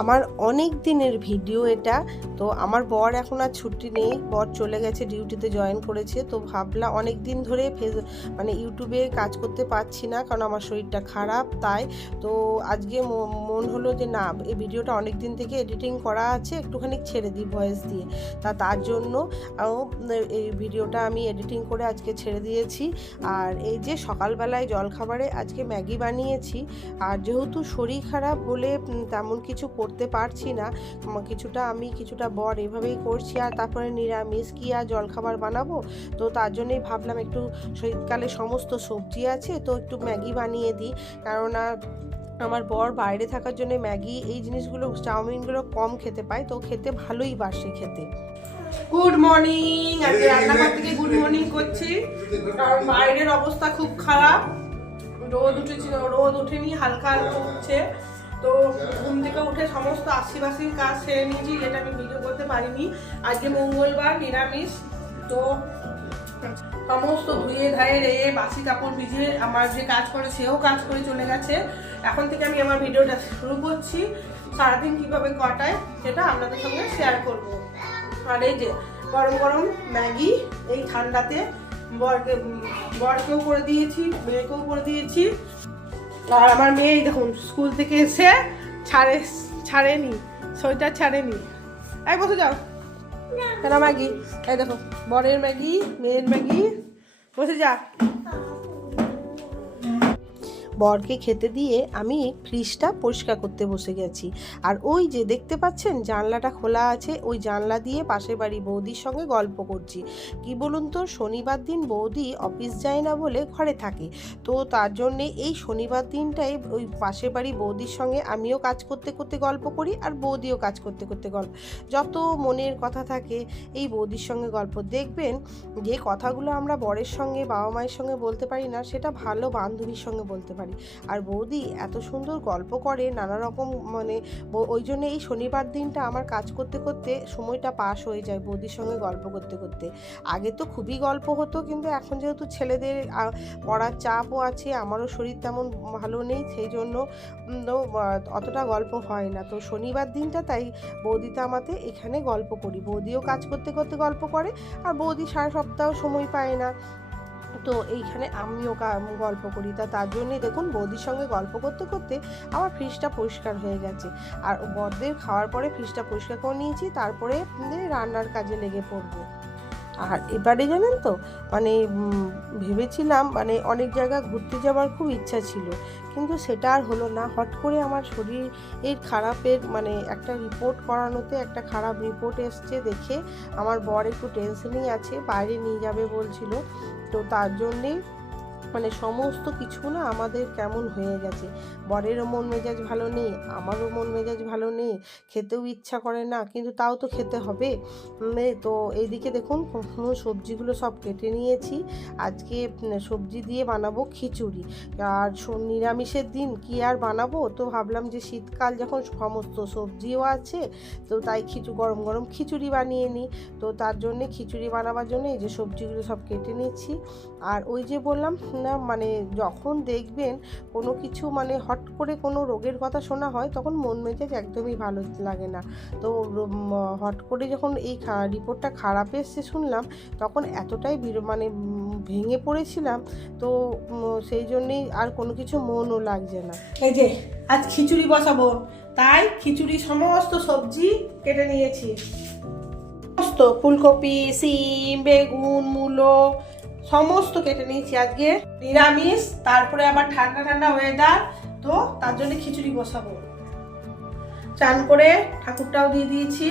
আমার অনেক দিনের ভিডিও এটা। তো আমার বর এখন আর ছুটি নেই, বর চলে গেছে, ডিউটিতে জয়েন করেছে। তো ভাবলাম অনেক দিন ধরে মানে ইউটিউবে কাজ করতে পারছি না, কারণ আমার শরীরটা খারাপ। তাই তো আজকে মন হলো যে না, এই ভিডিওটা অনেক দিন থেকে এডিটিং করা আছে, একটুখানি ছেড়ে দিই ভয়েস দিয়ে। তার জন্য এই ভিডিওটা আমি এডিটিং করে আজকে ছেড়ে দিয়েছি। আর এই যে সকালবেলায় জলখাবারে আজকে ম্যাগি বানিয়েছি। আর যেহেতু শরীর খারাপ বলে তেমন কিছু করতে পারছি না, কিছুটা বর এভাবেই করছি। আর তারপরে নিরামিষ কি আর জলখাবার বানাবো, তো তার জন্যই ভাবলাম একটু শীতকালে সমস্ত সবজি আছে, তো একটু ম্যাগি বানিয়ে দিই। কেননা আমার বর বাইরে থাকার জন্য ম্যাগি এই জিনিসগুলো, চাউমিনগুলো কম খেতে পায়, তো খেতে ভালোই বাসে খেতে। গুড মর্নিং, আজকে রান্নাঘর থেকে গুড মর্নিং করছি, কারণ বাইরের অবস্থা খুব খারাপ। রোদ উঠেনি, হালকা হালকা উঠছে। তো ঘুম থেকে উঠে সমস্ত আশিবাসির কাজ সেরে নিয়েছি, যেটা আমি ভিডিও করতে পারিনি। আজকে মঙ্গলবার, নিরামিষ। তো সমস্ত ধুয়ে ধায়ে রেয়ে বাসি কাপড় ভিজে আমার যে কাজ করে সেও কাজ করে চলে গেছে। এখন থেকে আমি আমার ভিডিওটা শুরু করছি। সারাদিন কিভাবে কাটায় সেটা আপনাদের সঙ্গে শেয়ার করব। আর এই যে গরম গরম ম্যাগি, এই ঠান্ডাতে বরকেও করে দিয়েছি, মেয়েকেও করে দিয়েছি। আর আমার মেয়ে দেখুন স্কুল থেকে এসে ছাড়েনি, সোয়েটার ছাড়েনি। এই বসে যাও, কেন ম্যাগি, এই দেখো বরের ম্যাগি, মেয়ের ম্যাগি, বসে যা। বরকে খেতে দিয়ে আমি ফ্রিজটা পরিষ্কার করতে বসে গেছি। আর ওই যে দেখতে পাচ্ছেন জানলাটা খোলা আছে, ওই জানলা দিয়ে পাশের বাড়ি বৌদির সঙ্গে গল্প করছি। কি বলুন তো, শনিবার দিন বৌদি অফিস যায় না বলে ঘরে থাকে, তো তার জন্যে এই শনিবার দিনটাই ওই পাশের বাড়ি বৌদির সঙ্গে আমিও কাজ করতে করতে গল্প করি, আর বৌদিও কাজ করতে করতে গল্প, যত মনের কথা থাকে এই বৌদির সঙ্গে গল্প। দেখবেন যে কথাগুলো আমরা বরের সঙ্গে, বাবা মায়ের সঙ্গে বলতে পারি না, সেটা ভালো বান্ধবীর সঙ্গে বলতে পারি। আর বৌদি এত সুন্দর গল্প করে নানা রকম, মানে ওই জন্য এই শনিবার দিনটা আমার কাজ করতে করতে সময়টা পাস হয়ে যায় বৌদির সঙ্গে গল্প করতে করতে। আগে তো খুবই গল্প হতো, কিন্তু এখন যেহেতু ছেলেদের পড়ার চাপও আছে, আমারও শরীর তেমন ভালো নেই, সেই জন্য অতটা গল্প হয় না। তো শনিবার দিনটা তাই বৌদিতে আমাদের এখানে গল্প করি, বৌদিও কাজ করতে করতে গল্প করে, আর বৌদি সারা সপ্তাহ সময় পায় না, তো এইখানে আমিও গল্প করি। তার জন্যই দেখুন বৌদির সঙ্গে গল্প করতে করতে আমার ফ্রিজটা পরিষ্কার হয়ে গেছে। আর বরদের খাওয়ার পরে ফ্রিজটা পরিষ্কার করে নিয়েছি, তারপরে রান্নার কাজে লেগে পড়বো। আর এবারে জানেন তো, মানে ভেবেছিলাম মানে অনেক জায়গা ঘুরতে যাওয়ার খুব ইচ্ছা ছিল, কিন্তু সেটা আর হলো না। হট করে আমার শরীর খারাপের মানে একটা রিপোর্ট করানোতে একটা খারাপ রিপোর্ট এসছে দেখে আমার বর একটু টেনশনই আছে, বাইরে নিয়ে যাবে বলছিল। তো তার জন্যেই মানে সমস্ত কিছু না আমাদের কেমন হয়ে গেছে। বরেরও মন মেজাজ ভালো নেই, আমারও মন মেজাজ ভালো নেই, খেতেও ইচ্ছা করে না, কিন্তু তাও তো খেতে হবে। তো এইদিকে দেখুন সবজিগুলো সব কেটে নিয়েছি। আজকে সবজি দিয়ে বানাবো খিচুড়ি। আর নিরামিষের দিন কি আর বানাবো, তো ভাবলাম যে শীতকাল যখন সমস্ত সবজিও আছে, তো তাই গরম গরম খিচুড়ি বানিয়ে নিই। তো তার জন্যে খিচুড়ি বানাবার জন্য এই যে সবজিগুলো সব কেটে নিচ্ছি। আর ওই যে বললাম না, মানে যখন দেখবেন কোনো কিছু মানে হট করে কোনো রোগের কথা শোনা হয়, তখন মন মেজাজ একদমই ভালো লাগে না। তো হট করে যখন এই রিপোর্টটা খারাপ এসছে শুনলাম, তখন এতটাই মানে ভেঙে পড়েছিলাম, তো সেই জন্যেই আর কোনো কিছু মনও লাগছে না। এই যে আজ খিচুড়ি বসাবো, তাই খিচুড়ি সমস্ত সবজি কেটে নিয়েছি। সমস্ত ফুলকপি, সিম, বেগুন, মূলো সমস্ত কেটে নিয়েছি। আজকে নিরামিষ, তারপরে আবার ঠান্ডা ঠান্ডা ওয়েদার, তো তার জন্য খিচুড়ি বসাবো। চান করে ঠাকুরটাও দিয়ে দিয়েছি।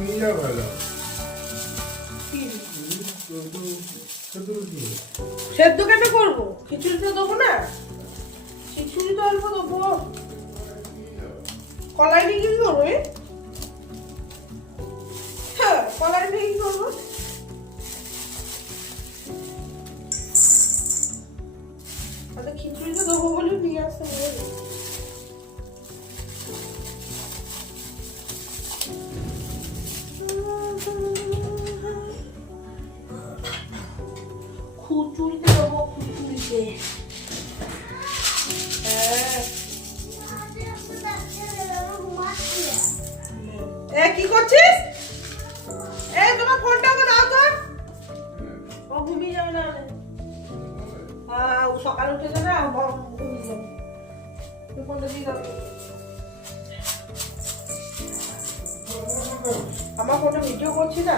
নিয়ে যাওয়া ভালো। সেদ্ধ কেন করবো, খিচুড়ি তো দেবো না। খিচুড়ি তো অল্প দেবো। কলাই নিয়ে কি করবো? হ্যাঁ, কলাই নিয়ে কি করবো? খিচুড়ি তো দেবো বলে নিয়ে আসতে হবে। খুচুড়িতে দেবো, খুচুড়িতে। কি করছিস? তোমার ফোনটা আমাকে দাও তো। ও ঘুমিয়ে যাবে না। ও সকালে উঠে যাবে, ঘুমিয়ে যাবে। তুই ফোনটা দিয়ে দাও। আমার ফোনটা ভিডিও করছি না,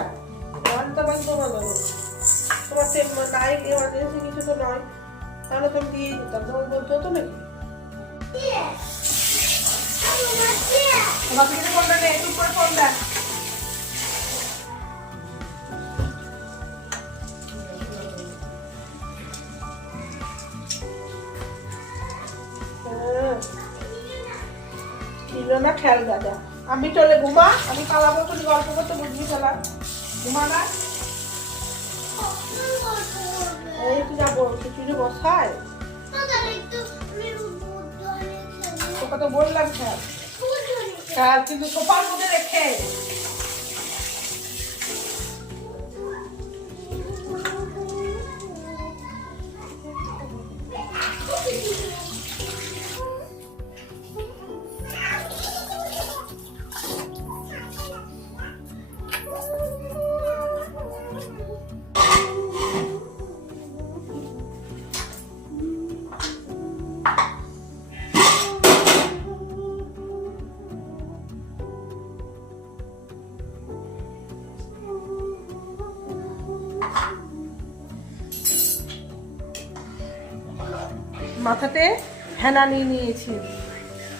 তো তোমার নাই এমার্জেন্সি কিছু তো নয়, তাহলে তো দিয়ে দিতাম, তোমার বলতে হতো নাকি? ফোনটা নেই, একটু করে ফোন দেন। না খেয়াল দাদা, আমি চলে ঘুমা, আমি পালাবো, তুমি গল্প করতে বুঝবি ফেলা। ঘুমা না, এই তো যাবো খিচুড়ি বসায়, তোকে তো বললাম খেয়াল খেয়াল, কিন্তু সোফার মধ্যে রেখে। মাথাতে হেনা নিয়ে নিয়েছি,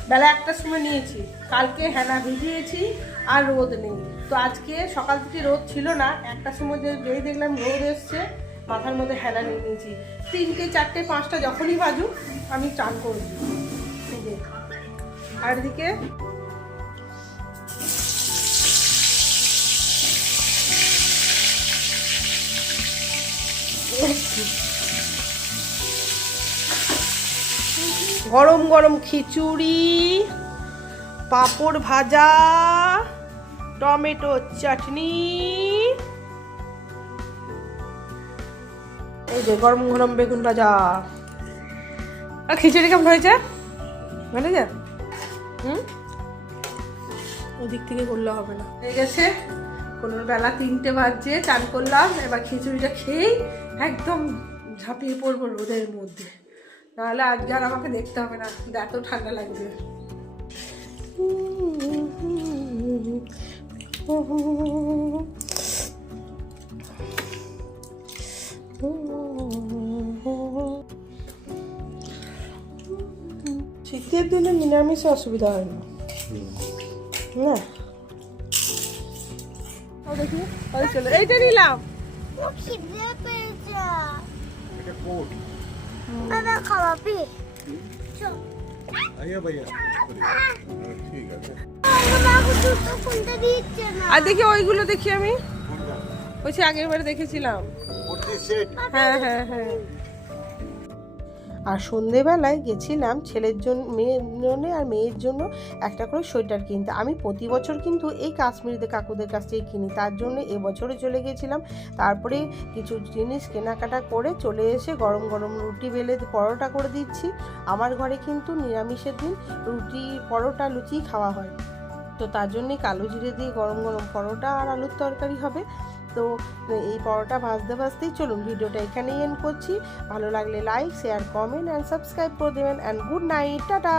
বেলা 1টার সময় নিয়েছি। কালকে হেনা ভিজিয়েছি আর রোদ নেই, তো আজকে সকাল থেকে রোদ ছিল না, 1টার সময় যেই দেখলাম রোদ এসছে, মাথার মধ্যে হেনা নিয়ে নিয়েছি। 3টে 4টে 5টা যখনই বাজুক আমি চান করবি। আর এদিকে গরম গরম খিচুড়ি, পাঁপড় ভাজা, টমেটো চাটনি, এই যে গরম গরম বেগুন ভাজা। আর খিচুড়ি কেমন হয়েছে? ভালো যা। ওদিক থেকে করলে হবে না, হয়ে গেছে। কোনো বেলা 3টে বাজছে, চান করলাম, এবার খিচুড়িটা খেয়েই একদম ঝাঁপিয়ে পড়বো রোদের মধ্যে, নাহলে আজকে আর আমাকে দেখতে হবে না, এত ঠান্ডা লাগবে। শীতের দিনে নিরামিষে অসুবিধা হয় না, না? দেখি চলো, এইটা নিলাম। খাওয়াবি? আর দেখি ওইগুলো দেখি, আমি ওই আগের বারে দেখেছিলাম। হ্যাঁ হ্যাঁ হ্যাঁ। আর সন্ধেবেলায় গেছিলাম ছেলের জন্য, মেয়ের জন্য আর মেয়ের জন্য একটা করে সোয়েটার কিনতে। আমি প্রতি বছর কিন্তু এই কাশ্মীরিতে কাকুদের কাছ থেকে কিনি, তার জন্য এবছরে চলে গেছিলাম। তারপরে কিছু জিনিস কেনাকাটা করে চলে এসে গরম গরম রুটি বেলে পরোটা করে দিচ্ছি। আমার ঘরে কিন্তু নিরামিষের দিন রুটি, পরোটা, লুচি খাওয়া হয়, তো তার জন্যে কালো জিরে দিয়ে গরম গরম পরোটা আর আলুর তরকারি হবে। তো এই পরোটা ভাজতে ভাজতেই চলুন ভিডিওটা এখানেই এন্ড করছি। ভালো লাগলে like, share, comment and subscribe করে দেবেন। And good night, tata.